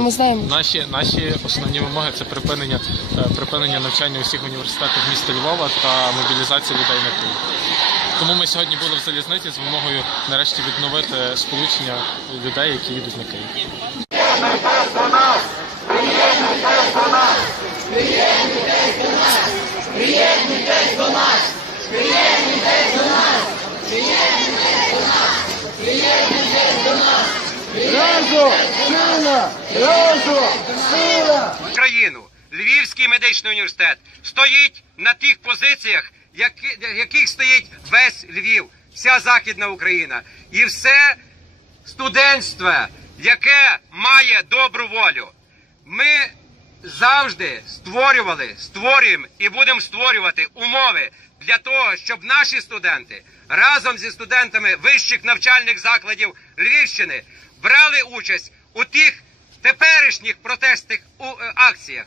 ми знаємо. Наші наші основні вимоги це припинення е, припинення навчання у всіх університетах міста Львова та мобілізація людей на Київ. Тому ми сьогодні були в залізниці з вимогою нарешті відновити сполучення людей, які їдуть на Київ. Україну. Львівський медичний університет стоїть на тих позиціях, які, яких стоїть весь Львів, вся Західна Україна і все студентство, яке має добру волю. Ми завжди створювали, створюємо і будемо створювати умови для того, щоб наші студенти разом зі студентами вищих навчальних закладів Львівщини брали участь у тих теперішніх протестних е, акціях.